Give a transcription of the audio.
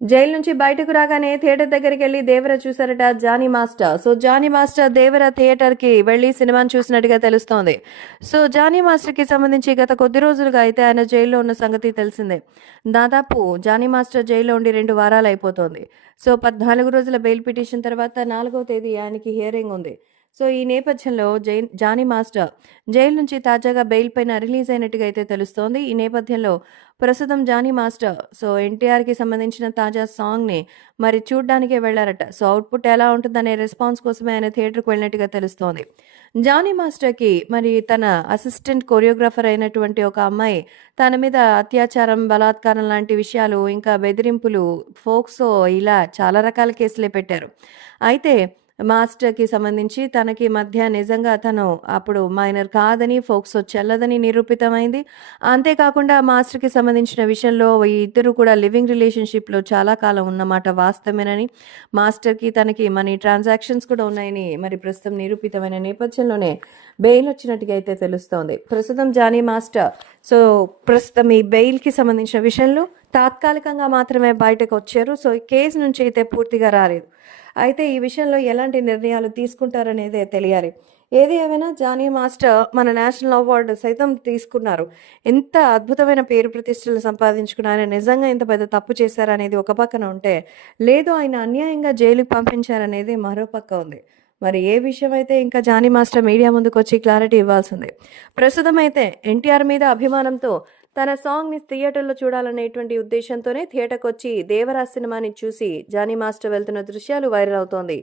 Jail నుంచి బయటకు రాగానే థియేటర్ దగ్గరికి వెళ్ళి Devara చూశారట Jani master. So Jani master Devara థియేటర్కి వెళ్ళి సినిమాను చూసినట్టుగా తెలుస్తోంది. సో జానీ మాస్టర్కి సంబంధించి గత కొద్ది రోజులుగా అయితే ఆయన జైల్లో ఉన్న సంగతి తెలిసిందే. దాదాపు జానీ మాస్టర్ జైల్లో ఉండి రెండు వారాలు అయిపోతోంది. సో పద్నాలుగు రోజుల బెయిల్ పిటిషన్ తర్వాత నాలుగో తేదీ ఆయనకి హియరింగ్ ఉంది. సో ఈ నేపథ్యంలో జై జానీ మాస్టర్ జైలు నుంచి తాజాగా బెయిల్ పైన రిలీజ్ అయినట్టుగా అయితే తెలుస్తోంది. ఈ నేపథ్యంలో ప్రస్తుతం జానీ మాస్టర్ సో ఎన్టీఆర్కి సంబంధించిన తాజా సాంగ్ని మరి చూడ్డానికే వెళ్ళారట సో అవుట్పుట్ ఎలా ఉంటుందనే రెస్పాన్స్ కోసమే ఆయన థియేటర్కి వెళ్ళినట్టుగా తెలుస్తోంది. జానీ మాస్టర్కి మరి తన అసిస్టెంట్ కొరియోగ్రాఫర్ అయినటువంటి ఒక అమ్మాయి తన మీద అత్యాచారం బలాత్కారం లాంటి విషయాలు ఇంకా బెదిరింపులు ఫోక్సో ఇలా చాలా రకాల కేసులే పెట్టారు. అయితే మాస్టర్కి సంబంధించి తనకి మధ్య నిజంగా తను అప్పుడు మైనర్ కాదని ఫోక్సో చెల్లదని నిరూపితమైంది. అంతేకాకుండా మాస్టర్కి సంబంధించిన విషయంలో ఈ ఇద్దరు కూడా లివింగ్ రిలేషన్షిప్లో చాలా కాలం ఉన్నమాట వాస్తవమేనని మాస్టర్కి తనకి మనీ ట్రాన్సాక్షన్స్ కూడా ఉన్నాయని మరి ప్రస్తుతం నిరూపితమైన నేపథ్యంలోనే బెయిల్ వచ్చినట్టుగా అయితే తెలుస్తోంది. ప్రస్తుతం జానీ మాస్టర్ సో ప్రస్తుతం ఈ బెయిల్కి సంబంధించిన విషయంలో తాత్కాలికంగా మాత్రమే బయటకు వచ్చారు. సో ఈ కేసు నుంచి అయితే పూర్తిగా రాలేదు. అయితే ఈ విషయంలో ఎలాంటి నిర్ణయాలు తీసుకుంటారనేదే తెలియాలి. ఏది ఏమైనా జానీ మాస్టర్ మన నేషనల్ అవార్డు సైతం తీసుకున్నారు. ఎంత అద్భుతమైన పేరు ప్రతిష్టలు సంపాదించుకున్న ఆయన నిజంగా ఇంత పెద్ద తప్పు చేశారనేది ఒక పక్కన ఉంటే లేదు ఆయన అన్యాయంగా జైలుకి పంపించారనేది మరో పక్క ఉంది. మరి ఏ విషయం అయితే ఇంకా జానీ మాస్టర్ మీడియా ముందుకు వచ్చి క్లారిటీ ఇవ్వాల్సిందే? ప్రస్తుతం అయితే ఎన్టీఆర్ మీద అభిమానంతో తన సాంగ్ని థియేటర్లో చూడాలనేటువంటి ఉద్దేశంతోనే థియేటర్కి వచ్చి దేవరా సినిమాని చూసి జానీ మాస్టర్ వెళ్తున్న దృశ్యాలు వైరల్ అవుతోంది.